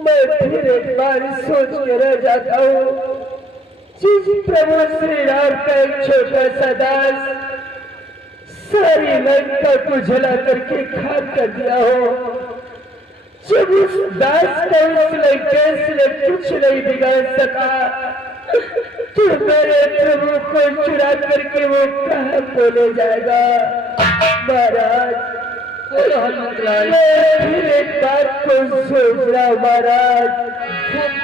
मैं फिर एक बार सोच के रह जाता हूँ, जिस प्रभु श्री राम का एक छोटा सा दास सारी लंका को जला करके खाक कर दिया हो, जब उस दास को उस लंका से कुछ नहीं बिगाड़ सका, तो मेरे प्रभु को चुरा करके वो कहाँ को ले जाएगा। महाराज फिर एक बात को सोच रहा महाराज,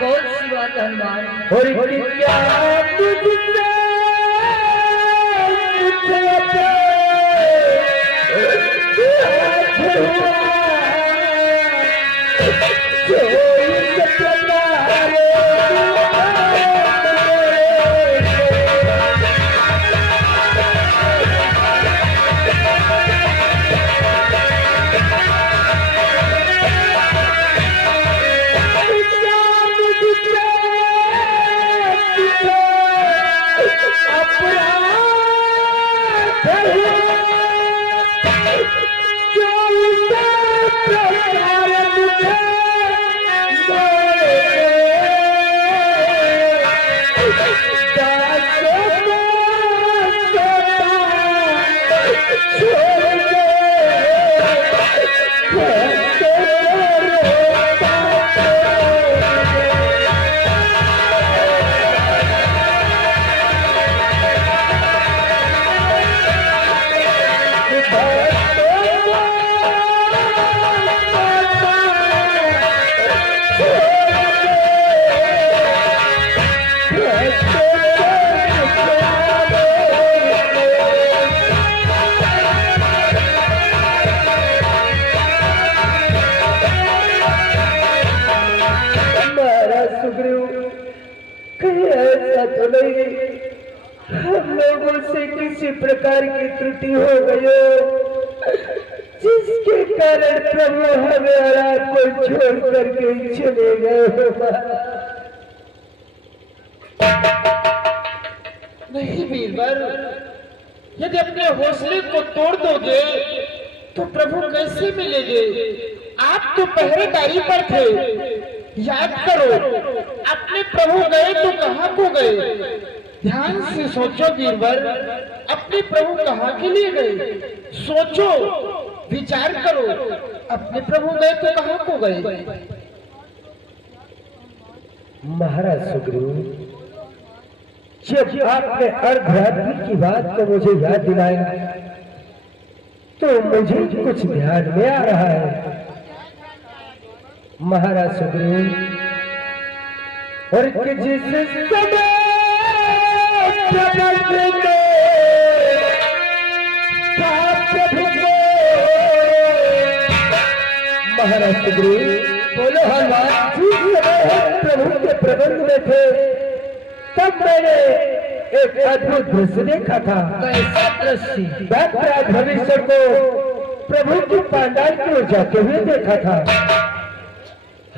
कौन सी बात है हनुमान? और क्या तुझसे हम लोगों से किसी प्रकार की त्रुटि हो गई हो, जिसके कारण प्रभु हमें और आपको छोड़ करके चले गए हो। नहीं वीरवर, यदि अपने हौसले को तोड़ दोगे तो प्रभु कैसे मिलेंगे? आप तो पहरेदारी पर थे, याद करो अपने प्रभु गए तो कहाँ को गए? ध्यान से सोचो वीरवर, अपने प्रभु कहाँ के लिए गए? सोचो, विचार करो, अपने प्रभु गए तो कहाँ को गए? महाराज सुग्रीव, जब आपने अर्धरात्रि की बात को मुझे याद दिलाया तो मुझे कुछ ध्यान में आ रहा है। महाराज सुग्रीव, और कि जिस समय महाराज सुग्रीव बोलो, हनुमान जिस समय प्रभु के प्रबंध में थे तब मैंने एक अद्भुत दृश्य देखा था। कैसा दृश्य? भक्तराज भविष्य को प्रभु की पांडाल की ओर जाते हुए देखा था।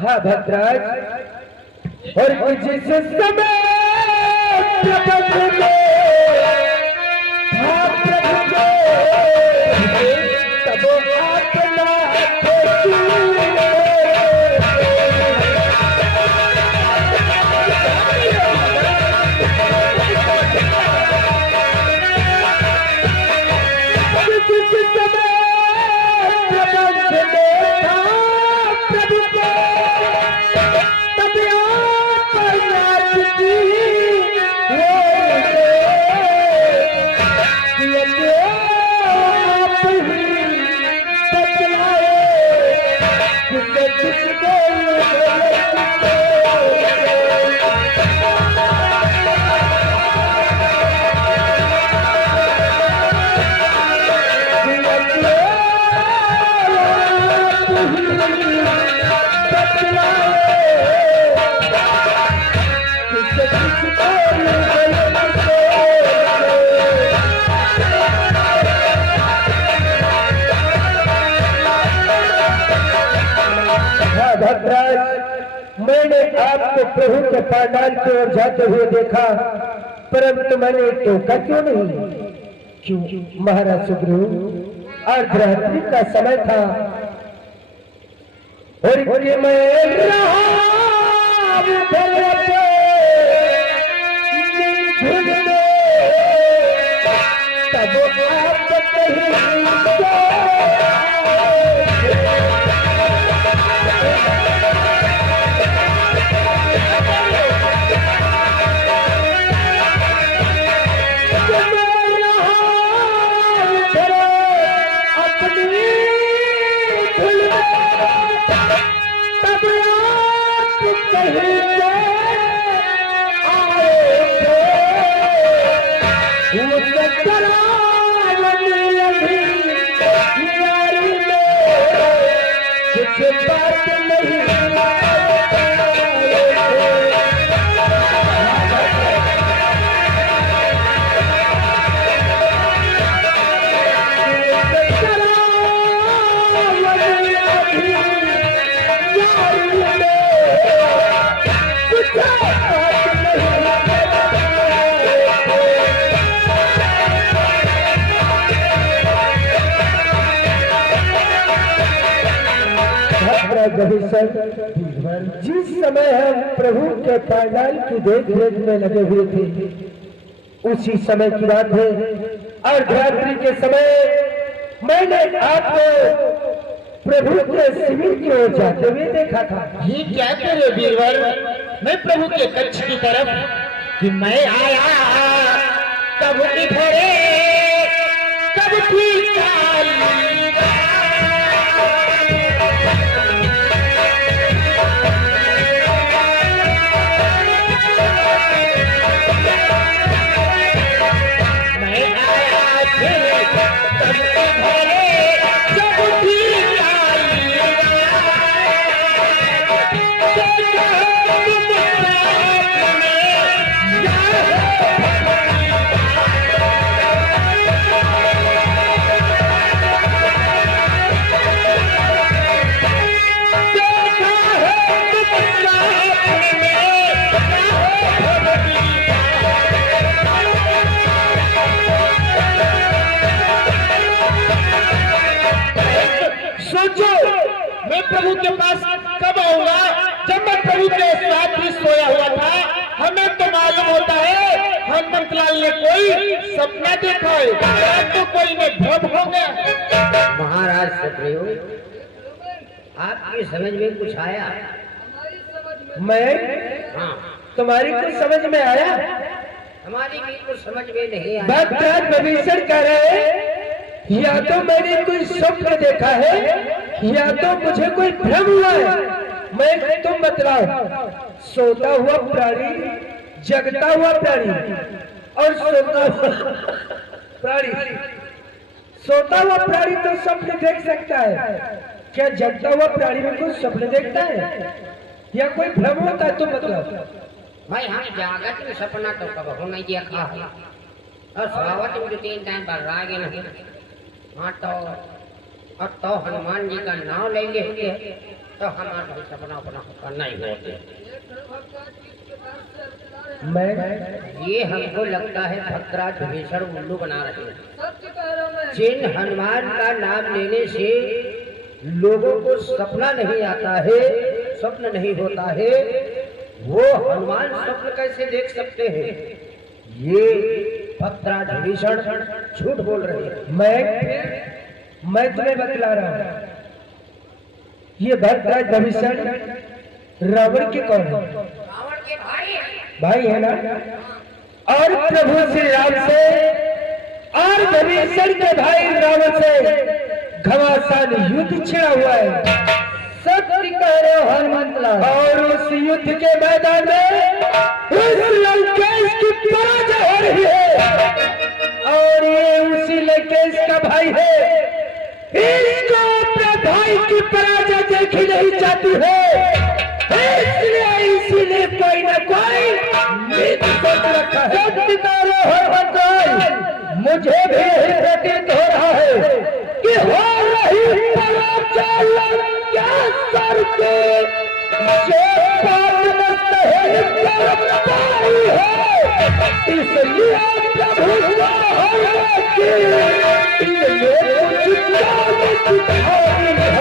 हाँ भक्तराज, और जिस समय प्रभु को तब अपना भद्राज, मैंने आपको प्रभु के पांडाल की ओर जाते हुए देखा, परंतु मैंने टोका क्यों नहीं? क्यों महाराज सुग्रीव, अर्धरात्रि का समय था और कि मैं रहा तब आप कहीं जिस समय हम प्रभु के पांडाल की देख रेख में लगे हुए थे, उसी समय की बात है। अर्धरात्रि के समय मैंने आपको प्रभु के शिविर की ओर जाते हुए देखा था। ये क्या करे बीरबल, मैं प्रभु के कक्ष की तरफ कि मैं आया तब निखरे तब ठीक प्रभु के पास कब आऊंगा? जब मैं प्रभु के साथ ही सोया हुआ था। हमें तो मालूम होता है हनुमंतलाल ने कोई सपना देखा है, तो कोई में भ्रम हो गया। महाराज सुग्रीव, आपकी समझ में कुछ आया? मैं हाँ, तुम्हारी कुछ समझ में आया? हमारी भी कुछ समझ में नहीं आया। भद्राज विभीषण कह रहे, या तो मैंने कोई स्वप्न देखा है या तो मुझे कोई भ्रम हुआ है। मैं तुम बतलाओ, सोता हुआ प्राणी, जगता हुआ प्राणी और सोता हुआ प्राणी, सोता हुआ प्राणी तो स्वप्न देख सकता है, क्या जगता हुआ प्राणी में कोई स्वप्न देखता है या कोई भ्रम होता है? तुम बतलाओ। भाई हम जागत में सपना तो कब नहीं देखा है, और स्वावत में 3 टाइम पर रागे नहीं। हाँ तो हनुमान जी का नाम लेंगे तो हमारा भी सपना अपना करना ही होते। मैं ये हमको लगता है भद्राज विभीषण उल्लू बना रहे हैं। जिन हनुमान का नाम लेने से लोगों को सपना नहीं आता है, स्वप्न नहीं होता है, वो हनुमान स्वप्न कैसे देख सकते हैं? ये भद्राज विभीषण झूठ बोल रहे हैं। मैं तुम्हें बतला रहा हूँ, ये भद्राज विभीषण रावण के कौन है? रावण के भाई है ना? और प्रभु श्री राम से और विभीषण के भाई रावण से घमासान युद्ध छिड़ा हुआ है। सत्य कह रहे हो हनुमंतलाल। और उस युद्ध के मैदान में उस लंकेश की पराजय हो रही है, और ये उसी लंकेश का भाई है। इसको अपने भाई की पराजय देखी नहीं जाती है, इसीलिए कोई न कोई रखा है। मुझे भी यही प्रतीत हो रहा है कि हो रही पराजय प्यार के ये बात न सह कर पाई है, इसलिए प्रभु को हमने की इसलिए कुछ जान दिखाई है।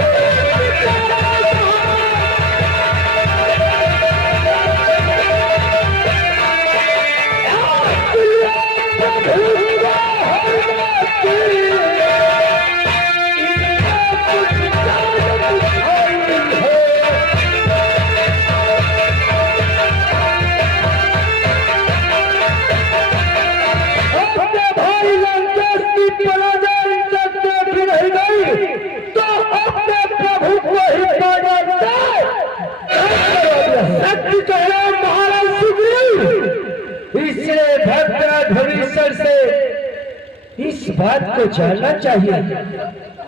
इस बात को जानना चाहिए।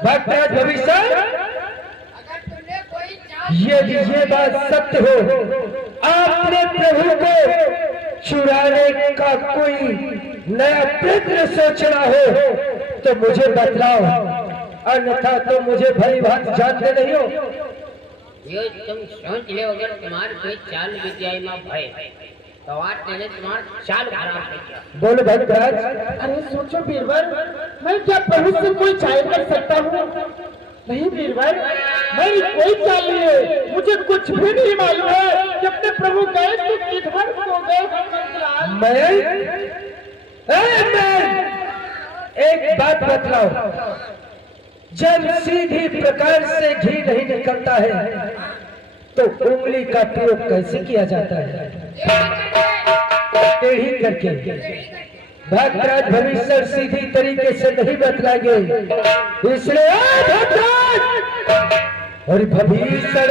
भक्तराज भविष्य, यदि ये बात सत्य हो, आपने प्रभु को चुराने का कोई नया प्रयत्न सोचना हो तो मुझे बतलाओ, अन्यथा तो मुझे भली भांति जानते नहीं हो। यो तुम सोच ले, अगर तुम्हारे कोई चाल विद्याई में भय तो आज तेने तुम्हारा चाल खराब कर दिया। बोलो भक्तराज। अरे सोचो बीरबल, मैं क्या प्रभु से कोई चाल कर सकता हूँ? नहीं बीरबल, मेरी कोई चाल नहीं है, मुझे कुछ भी नहीं मालूम है। जब तक प्रभु गए तो किधर को गए? मैं एक बात बतलाओ, जब सीधी प्रकार से घी नहीं निकलता है तो उंगली का प्रयोग कैसे किया जाता है? टेढ़ी करके। भक्तराज भविष्य सीधी तरीके से नहीं बतलाएंगे, इसलिए भक्तराज और भविष्य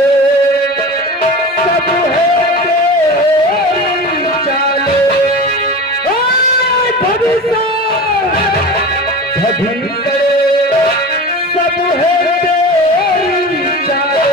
सब है तेरी चाले, भविष्य सब है तेरी चाले,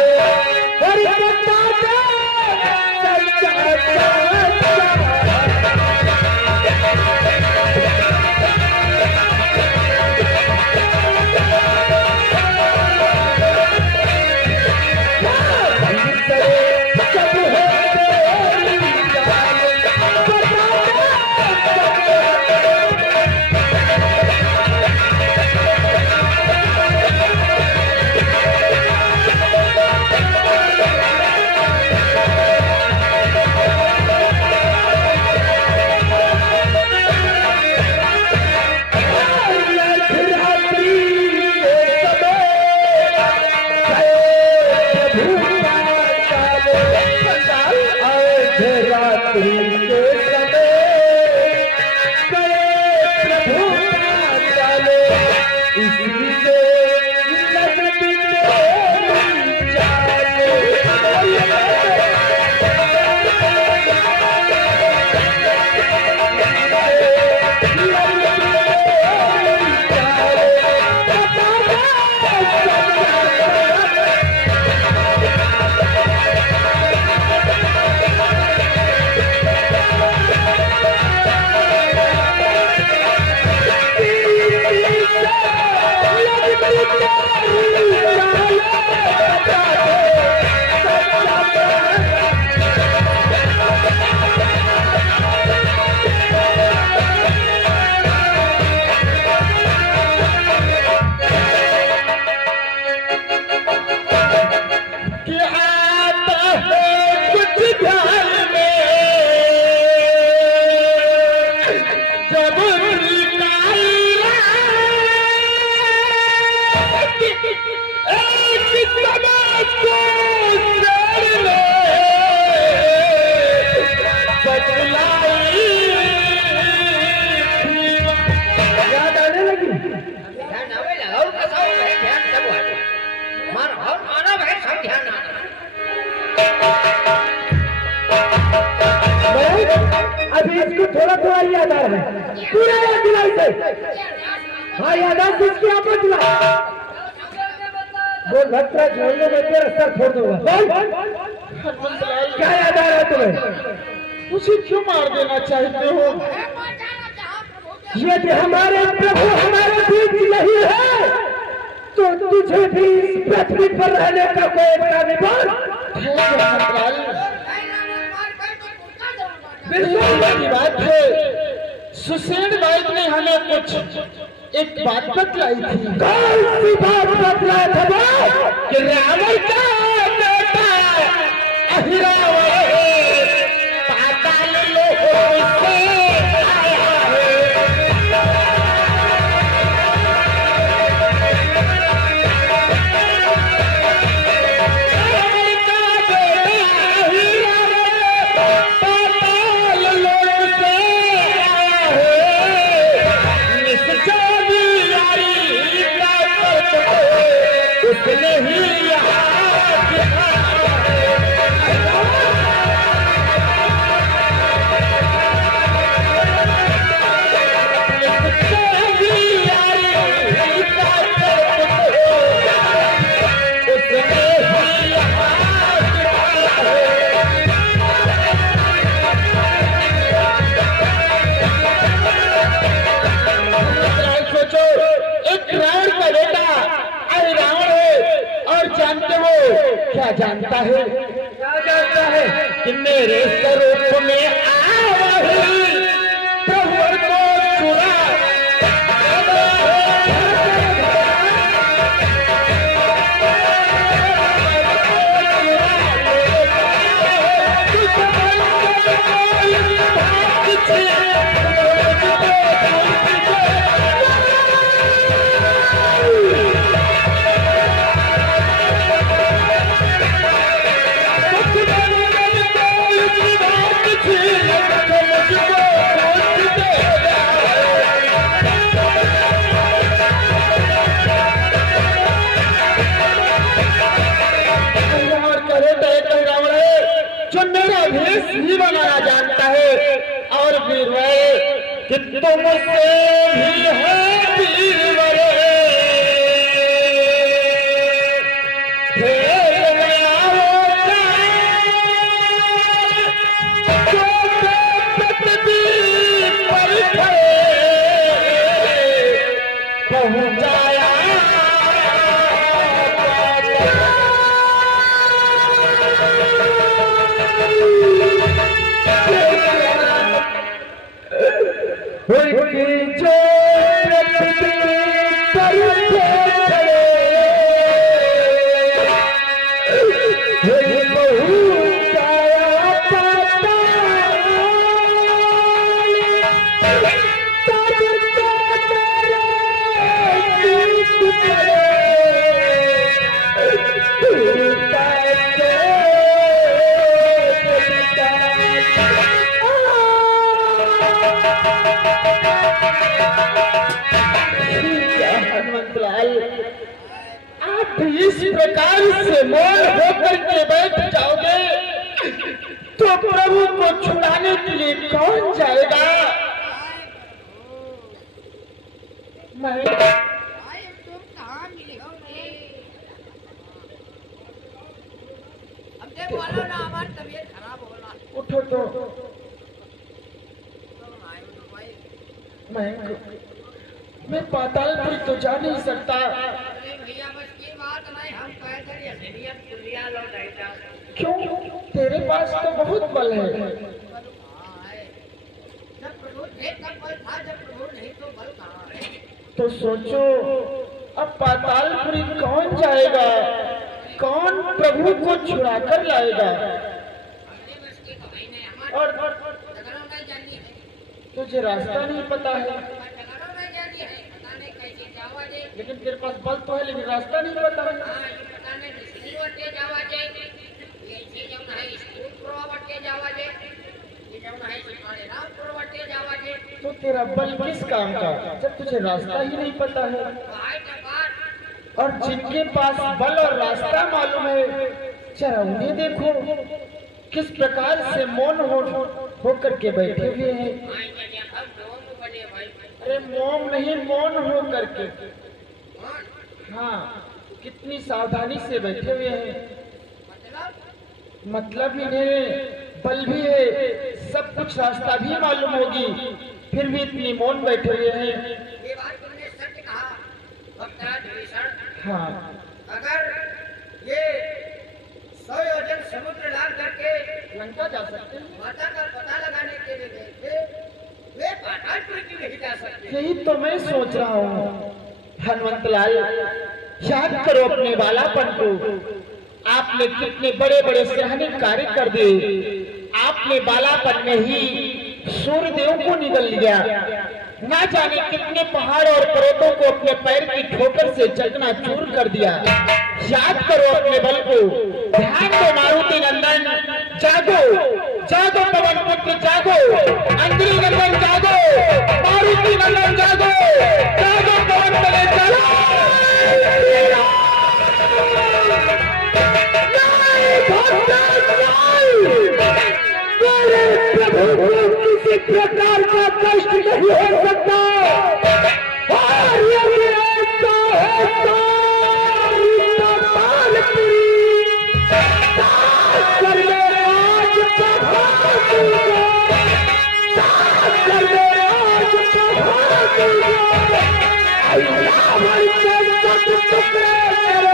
अभी इसको थोड़ा थोड़ा याद आ रहा है, पूरा याद दिलाई से। हाँ याद आ किसकी आप दिला बोल भक्तराज, बोलने में तेरा सर फोड़ दूंगा। बोल क्या याद आ रहा है तुम्हें? मुझे क्यों मार देना चाहते हो? यदि हमारे प्रभु हमारे बीच नहीं है तो तुझे भी पृथ्वी पर रहने का कोई का विभाग बिल्कुल बात है। सुसेन बाइक ने हमें कुछ एक बात बतलाई थी। कौन सी बात बतलाया था वो? कि रावण का बेटा अहिरावण पाताल लोक से आया है। रावण का बेटा अहिरावण पाताल लोक से आया है। निश्चय यारी प्राप्त उसने ही क्या जानता है? क्या जानता है? कि मेरे स्वरूप में आ रही प्रभु को चुरा भी बनाना जानता है। और वीरवर कि तुमसे भी है वीरवर पहुंचाया जो आप इस प्रकार से मौन होकर के बैठ जाओगे तो प्रभु को छुड़ाने के लिए कौन जाएगा? मैं तुम कहाँ मिले हो? हमसे बोलो ना, हमारी तबीयत खराब हो रहा। उठो तो मैं पातालपुरी तो जा नहीं सकता। अरे भैया बस की बात नहीं, हम पैदल या सीढ़ियाँ पुलिया लौट आई था। क्यों? तेरे पास तो बहुत बल है। कहाँ है? जब प्रभु थे तब बल था, जब प्रभु नहीं तो बल कहाँ है? तो सोचो अब पातालपुरी कौन जाएगा? कौन प्रभु को छुड़ा कर लाएगा? हमने बस की तो भाई नहीं, हमारे और जगरों में जानी है। तुझे रास्ता नहीं पता है। जगरों में जानी है, पता नहीं कैसे जावा जाए। लेकिन तेरे पास बल तो है, लेकिन रास्ता नहीं पता है। हाँ, ये पता नहीं किसी वटे जावा जाए। ये ऐसे जब नहीं स्कूल प्रो वटे जावा जाए। ये जब नहीं हमारे राम प्रो वटे जावा जाए। तो तेरा बल किस काम का जब तुझे रास्ता ही नहीं पता है? भाई का बात और जिनके पास बल और रास्ता मालूम है, जरा उन्हें देखो किस प्रकार से मौन होकर के बैठे हुए हैं। भाई जने हम दोनों बने भाई। अरे मौन नहीं, मौन हो करके। कौन? हाँ, कितनी सावधानी से बैठे हुए हैं। मतलब इन्हें बल भी है, सब कुछ रास्ता भी मालूम होगी, फिर भी इतनी मौन बैठे हुए हैं। ये बात तुमने सच कहा। भक्तराज विभीषण, हाँ, अगर समुद्र लाल करके लंका जा सकते हैं। माता का पता लगाने के लिए गए थे, वे पातालपुरी की नहीं जा सकते। यही तो मैं सोच रहा हूँ हनुमंतलाल, याद करो अपने बालापन को। आपने कितने बड़े बड़े सराहनीय कार्य कर दिए। आपने बालापन में ही सूर्यदेव को निगल लिया। ना जाने कितने पहाड़ और पर्वतों को अपने पैर की ठोकर से चकनाचूर कर दिया। याद करो अपने बल को। ध्यान दो मारुति नंदन, जागो जागो पवन पुत्र जागो, अंजलि नंदन जागो, मारुति नंदन जागो, जागो पवन तले जागो। प्रभु को किसी प्रकार का कष्ट नहीं हो सकता। और यदि ऐसा है तो पातालपुरी साथ कर ले आज प्रभा दूंगा, साथ कर ले आज प्रभा दूंगा। रावण के सब टुकड़े करो।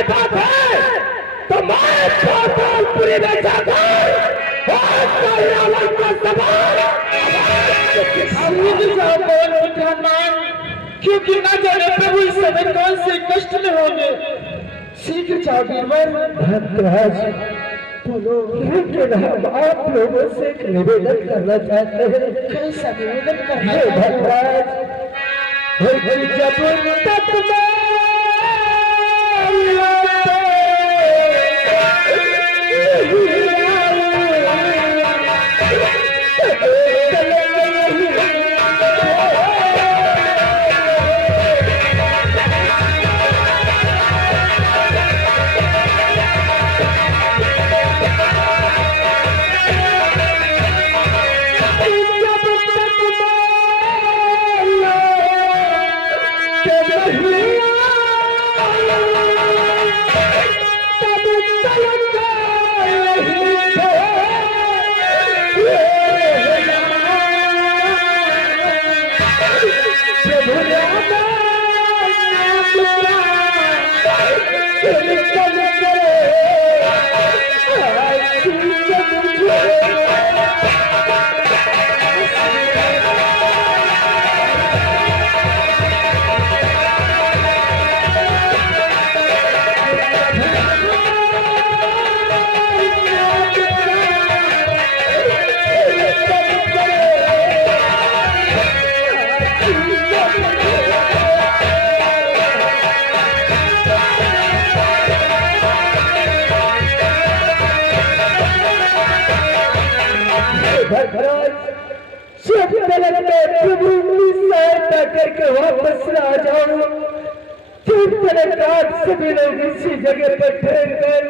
बात है तो मैं पातालपुरी में जाकर रावण का सवाल क्योंकि ना जाने प्रभु इस समय कौन से कष्ट में होंगे। शीघ्र जाओ बीरबल। भद्राज बोलो, लेकिन हम आप लोगों से एक निवेदन करना चाहते हैं। कैसा निवेदन करना हे चाहते हैं? भद्राज, जब तक मैं प्रभु की सहायता करके वापस आ जाओ। सभी लोग इसी जगह पर ठहर कर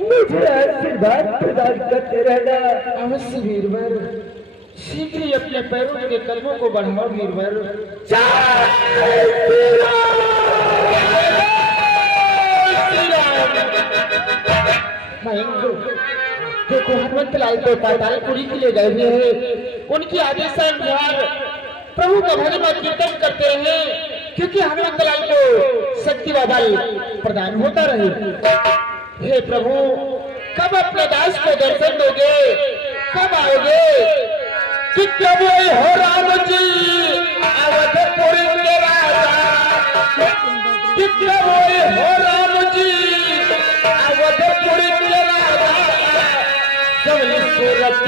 मुझे आशीर्वाद प्रदान करते रहना। अवश्य वीरवर, शीघ्र ही अपने पैरों के कदमों को बढ़ाओ वीरवर। देखो हनुमंतलाल तो पातालपुरी के लिए गए हुए हैं। उनकी आदेशानुसार प्रभु का भजन और कीर्तन करते रहे, क्योंकि हनुमंतलाल को शक्ति व बल प्रदान होता रहे। हे प्रभु, कब अपने दास को दर्शन दोगे, कब आओगे? कि कब हो राम जी अवधपुरी के राजा, कि कब हो राम जी अवधपुरी के राजा, जब सूरत